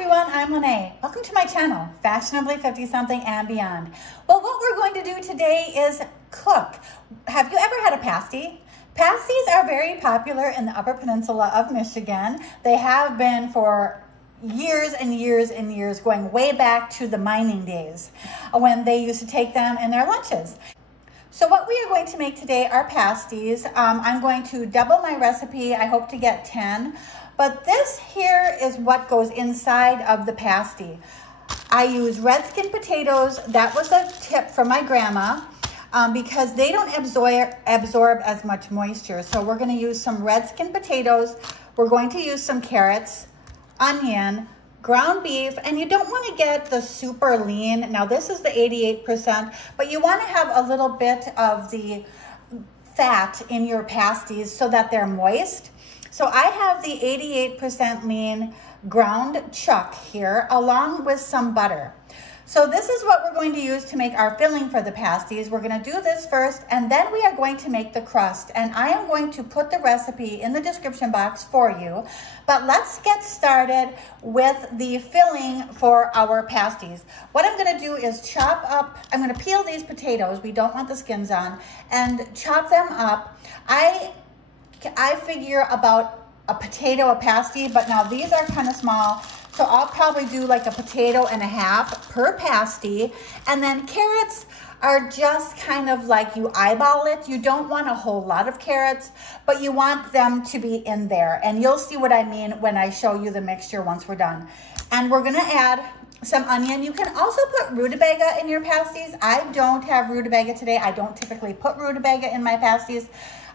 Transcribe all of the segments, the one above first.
everyone, I'm Lene. Welcome to my channel, Fashionably 50-something and beyond. Well, what we're going to do today is cook. Have you ever had a pasty? Pasties are very popular in the Upper Peninsula of Michigan. They have been for years and years and years, going way back to the mining days when they used to take them in their lunches. So what we are going to make today are pasties. I'm going to double my recipe. I hope to get 10. But this here is what goes inside of the pasty. I use red skin potatoes. That was a tip from my grandma because they don't absorb as much moisture. So we're going to use some red skin potatoes. We're going to use some carrots, onion, ground beef, and you don't want to get the super lean. Now this is the 88%, but you want to have a little bit of the fat in your pasties so that they're moist. So I have the 88% lean ground chuck here along with some butter. So this is what we're going to use to make our filling for the pasties. We're going to do this first, and then we are going to make the crust. And I am going to put the recipe in the description box for you. But let's get started with the filling for our pasties. What I'm going to do is chop up, I'm going to peel these potatoes, we don't want the skins on, and chop them up. I figure about a potato a pasty, but now these are kind of small. So I'll probably do like a potato and a half per pasty. And then carrots are just kind of like you eyeball it. You don't want a whole lot of carrots, but you want them to be in there. And you'll see what I mean when I show you the mixture once we're done. And we're gonna add some onion. You can also put rutabaga in your pasties. I don't have rutabaga today. I don't typically put rutabaga in my pasties.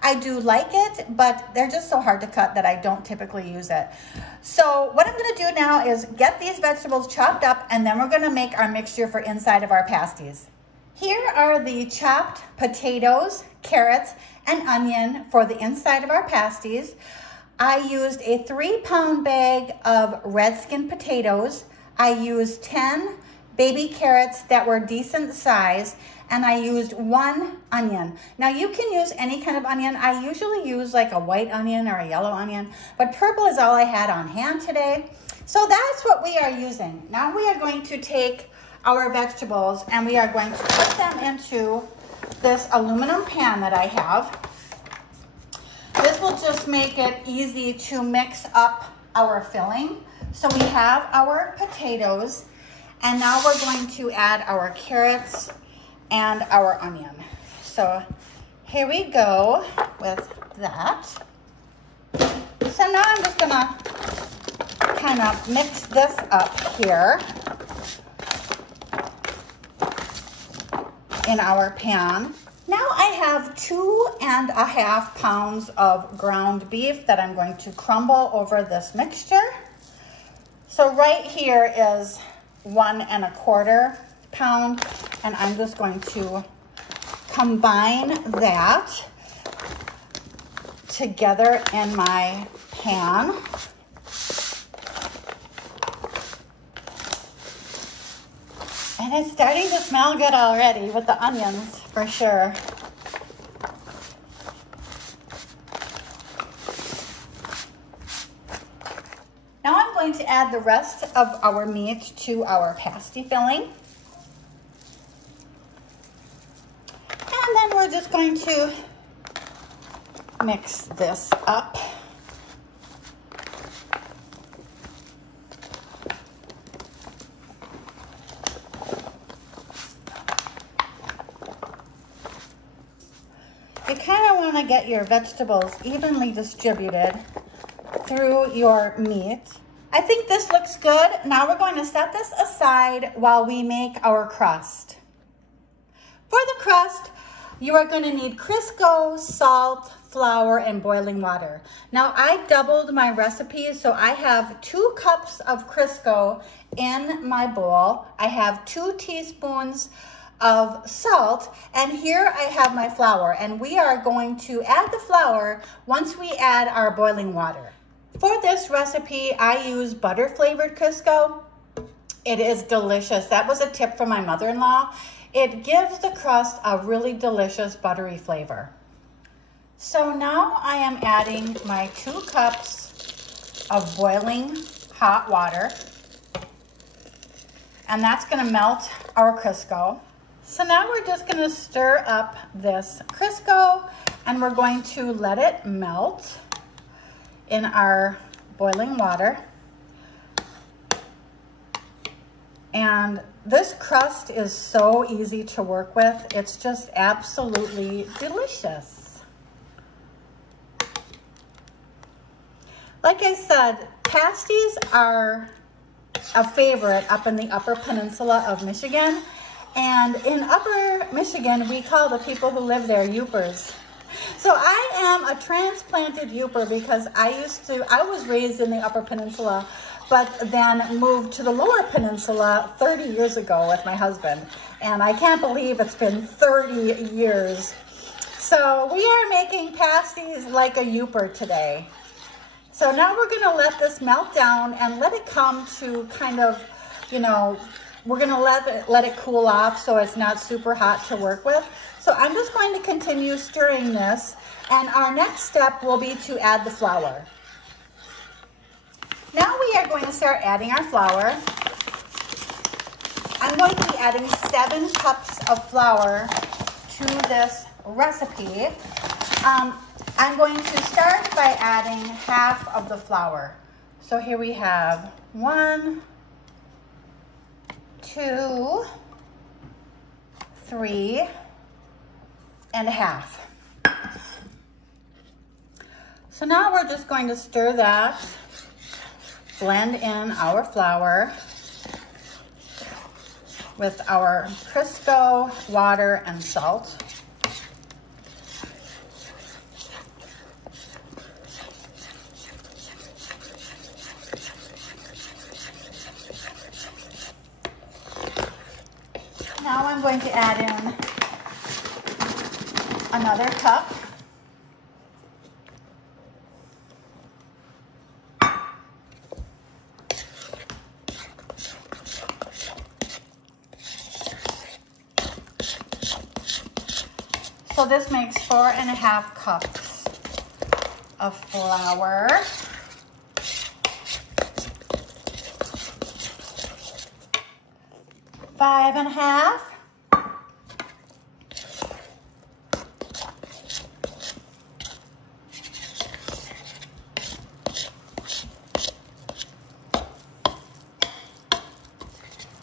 I do like it, but they're just so hard to cut that I don't typically use it. So what I'm gonna do now is get these vegetables chopped up, and then we're gonna make our mixture for inside of our pasties. Here are the chopped potatoes, carrots, and onion for the inside of our pasties. I used a 3-pound bag of red skin potatoes. I used 10 baby carrots that were decent size, and I used 1 onion. Now you can use any kind of onion. I usually use like a white onion or a yellow onion, but purple is all I had on hand today. So that's what we are using. Now we are going to take our vegetables and we are going to put them into this aluminum pan that I have. This will just make it easy to mix up our filling. So we have our potatoes, and now we're going to add our carrots and our onion. So here we go with that. So now I'm just gonna kind of mix this up here in our pan. Now I have 2.5 pounds of ground beef that I'm going to crumble over this mixture. So right here is 1.25 pounds, and I'm just going to combine that together in my pan. And it's starting to smell good already with the onions, for sure. Now I'm going to add the rest of our meat to our pasty filling. And then we're just going to mix this up. You kind of want to get your vegetables evenly distributed through your meat. I think this looks good. Now we're going to set this aside while we make our crust. For the crust, you are going to need Crisco, salt, flour, and boiling water. Now I doubled my recipe, so I have 2 cups of Crisco in my bowl. I have 2 teaspoons of salt, and here I have my flour, and we are going to add the flour once we add our boiling water. For this recipe, I use butter flavored Crisco. It is delicious. That was a tip from my mother-in-law. It gives the crust a really delicious buttery flavor. So now I am adding my 2 cups of boiling hot water. and that's gonna melt our Crisco. So now we're just gonna stir up this Crisco, and we're going to let it melt in our boiling water. And this crust is so easy to work with. It's just absolutely delicious. Like I said, pasties are a favorite up in the Upper Peninsula of Michigan. And in Upper Michigan, we call the people who live there Yoopers. So I am a transplanted Yooper because I was raised in the Upper Peninsula, but then moved to the Lower Peninsula 30 years ago with my husband. And I can't believe it's been 30 years. So we are making pasties like a Yooper today. So now we're gonna let this melt down and let it come to kind of, you know, we're gonna let it cool off so it's not super hot to work with. So I'm just going to continue stirring this, and our next step will be to add the flour. Now we are going to start adding our flour. I'm going to be adding 7 cups of flour to this recipe. I'm going to start by adding half of the flour. So here we have 1, 2, 3, and a half. So now we're just going to stir that, blend in our flour with our Crisco, water, and salt. Now I'm going to add in another cup. So this makes 4.5 cups of flour. Five and a half.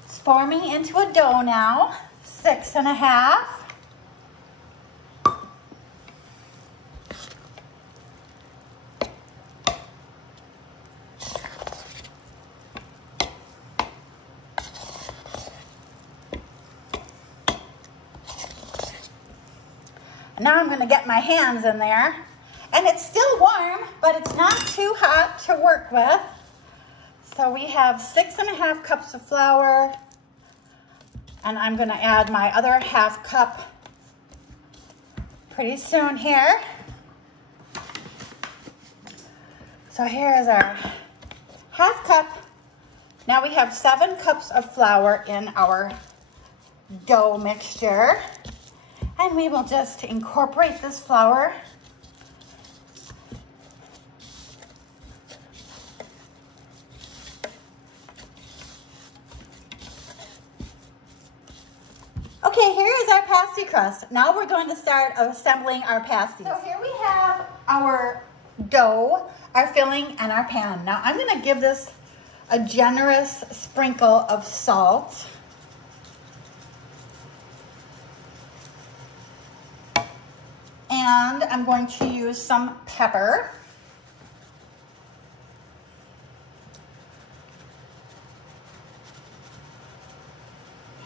It's forming into a dough now. 6.5. Now I'm going to get my hands in there, and it's still warm, but it's not too hot to work with. So we have 6.5 cups of flour, and I'm going to add my other half cup pretty soon here. So here is our half cup. Now we have 7 cups of flour in our dough mixture. And we will just incorporate this flour. Okay, here is our pasty crust. Now we're going to start assembling our pasties. So here we have our dough, our filling, and our pan. Now I'm going to give this a generous sprinkle of salt. And I'm going to use some pepper.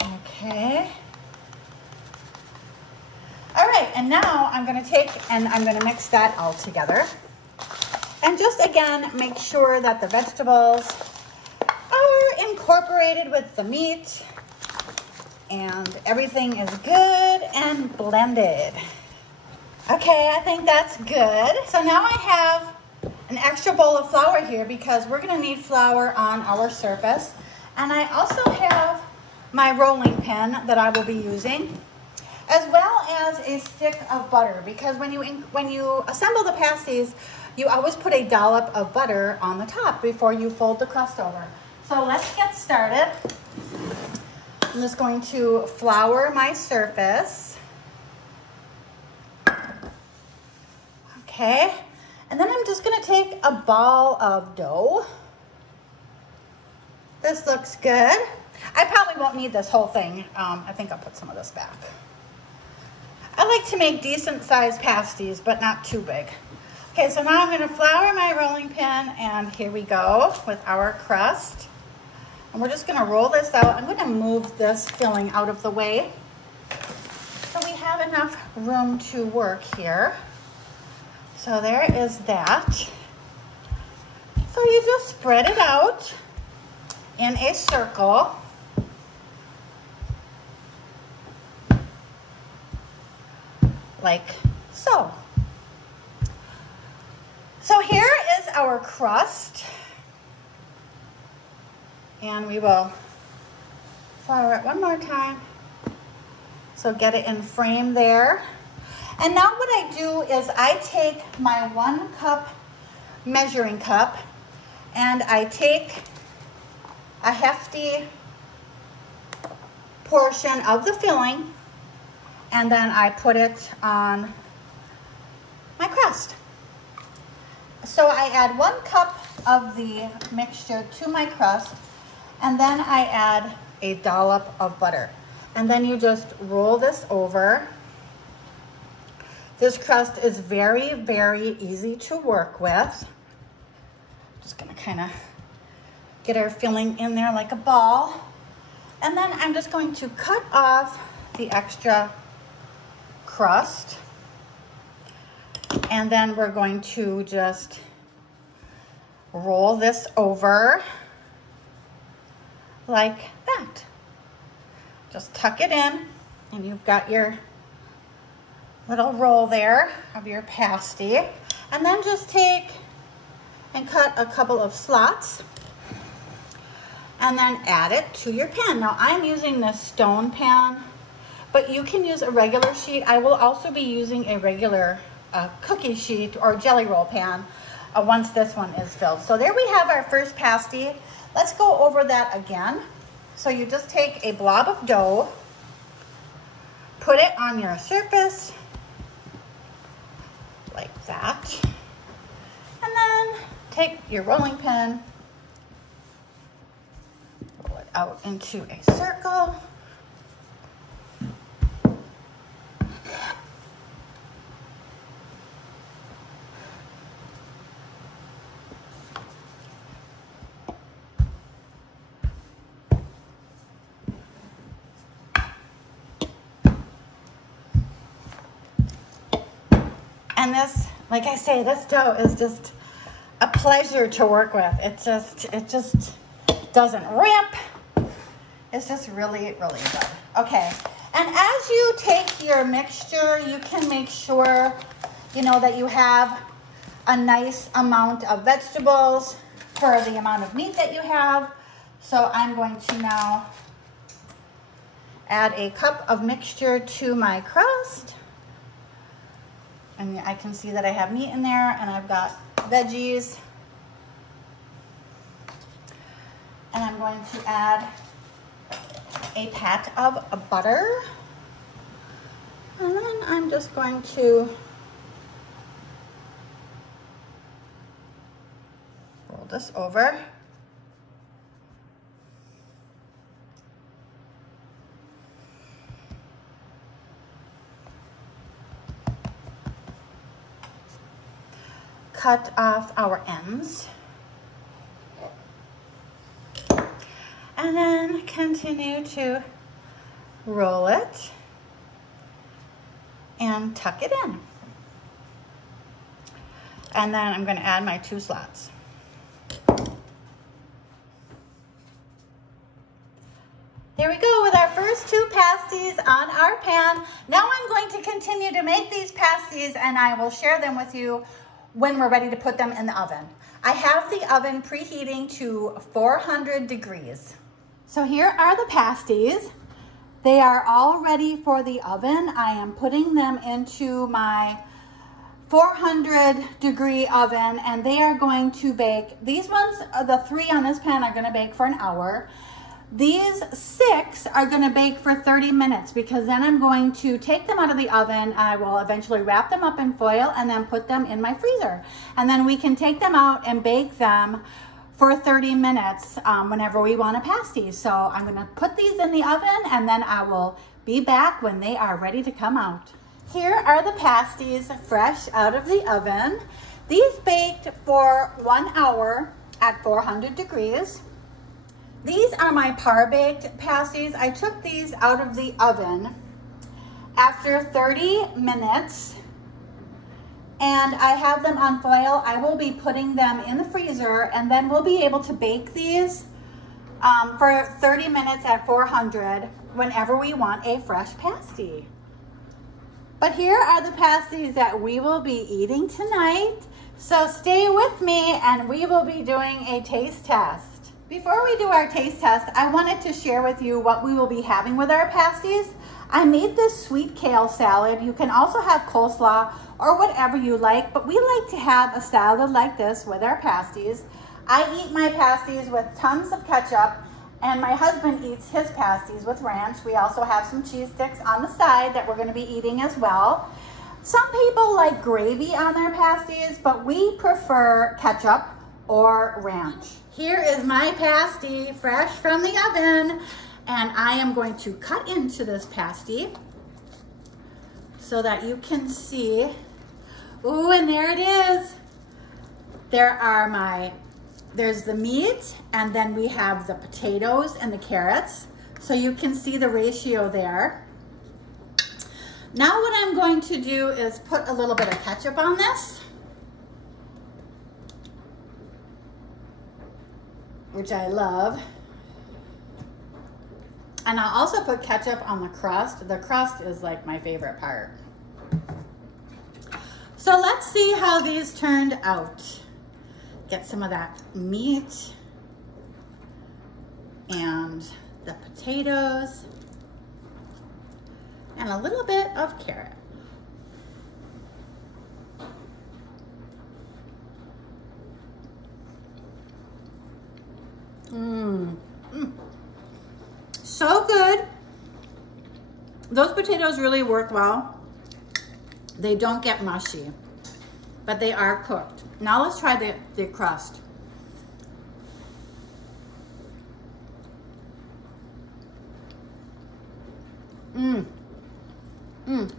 Okay. All right, and now I'm going to take and I'm going to mix that all together. And just again, make sure that the vegetables are incorporated with the meat and everything is good and blended. Okay, I think that's good. So now I have an extra bowl of flour here because we're gonna need flour on our surface. And I also have my rolling pin that I will be using, as well as a stick of butter, because when you assemble the pasties, you always put a dollop of butter on the top before you fold the crust over. So let's get started. I'm just going to flour my surface. Okay, and then I'm just gonna take a ball of dough. This looks good. I probably won't need this whole thing. I think I'll put some of this back. I like to make decent sized pasties, but not too big. Okay, so now I'm gonna flour my rolling pin, and here we go with our crust. And we're just gonna roll this out. I'm gonna move this filling out of the way so we have enough room to work here. So there is that. So you just spread it out in a circle. Like so. So here is our crust. And we will flour it one more time. So get it in frame there. And now what I do is I take my 1 cup measuring cup and I take a hefty portion of the filling and then I put it on my crust. So I add 1 cup of the mixture to my crust, and then I add a dollop of butter. And then you just roll this over. This crust is very, very easy to work with. Just gonna kind of get our filling in there like a ball. And then I'm just going to cut off the extra crust. And then we're going to just roll this over like that. Just tuck it in and you've got your little roll there of your pasty. And then just take and cut a couple of slots and then add it to your pan. Now I'm using this stone pan, but you can use a regular sheet. I will also be using a regular cookie sheet or jelly roll pan once this one is filled. So there we have our first pasty. Let's go over that again. So you just take a blob of dough, put it on your surface like that, and then take your rolling pin, roll it out into a circle. And this, like I say, this dough is just a pleasure to work with. It just doesn't rip. It's just really, really good. Okay, and as you take your mixture, you can make sure, you know, that you have a nice amount of vegetables for the amount of meat that you have. So I'm going to now add a cup of mixture to my crust. And I can see that I have meat in there and I've got veggies. And I'm going to add a pat of butter. And then I'm just going to roll this over. Cut off our ends. And then continue to roll it and tuck it in. And then I'm going to add my 2 slots. There we go with our first 2 pasties on our pan. Now I'm going to continue to make these pasties and I will share them with you when we're ready to put them in the oven. I have the oven preheating to 400 degrees. So here are the pasties. They are all ready for the oven. I am putting them into my 400 degree oven and they are going to bake. These ones, the 3 on this pan, are gonna bake for an hour. These 6 are gonna bake for 30 minutes because then I'm going to take them out of the oven. I will eventually wrap them up in foil and then put them in my freezer. And then we can take them out and bake them for 30 minutes whenever we want a pasty. So I'm gonna put these in the oven and then I will be back when they are ready to come out. Here are the pasties fresh out of the oven. These baked for 1 hour at 400 degrees. These are my par-baked pasties. I took these out of the oven after 30 minutes and I have them on foil. I will be putting them in the freezer and then we'll be able to bake these for 30 minutes at 400 whenever we want a fresh pasty. But here are the pasties that we will be eating tonight. So stay with me and we will be doing a taste test. Before we do our taste test, I wanted to share with you what we will be having with our pasties. I made this sweet kale salad. You can also have coleslaw or whatever you like, but we like to have a salad like this with our pasties. I eat my pasties with tons of ketchup and my husband eats his pasties with ranch. We also have some cheese sticks on the side that we're going to be eating as well. Some people like gravy on their pasties, but we prefer ketchup or ranch. Here is my pasty fresh from the oven, and I am going to cut into this pasty so that you can see. Ooh, and there it is. There's the meat, and then we have the potatoes and the carrots, so you can see the ratio there. Now what I'm going to do is put a little bit of ketchup on this, which I love. And I'll also put ketchup on the crust. The crust is like my favorite part. So let's see how these turned out. Get some of that meat and the potatoes and a little bit of carrot. So good. Those potatoes really work well. They don't get mushy, but they are cooked. Now let's try the crust.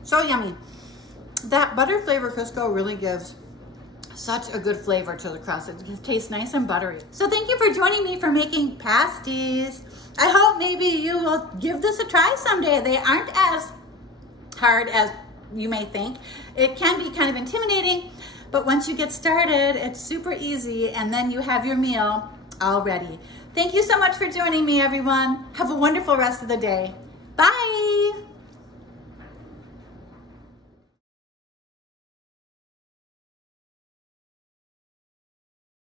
So yummy. That butter flavor Crisco really gives such a good flavor to the crust. It tastes nice and buttery. So thank you for joining me for making pasties. I hope maybe you will give this a try someday. They aren't as hard as you may think. It can be kind of intimidating, but once you get started, it's super easy, and then you have your meal all ready. Thank you so much for joining me, everyone. Have a wonderful rest of the day. Bye.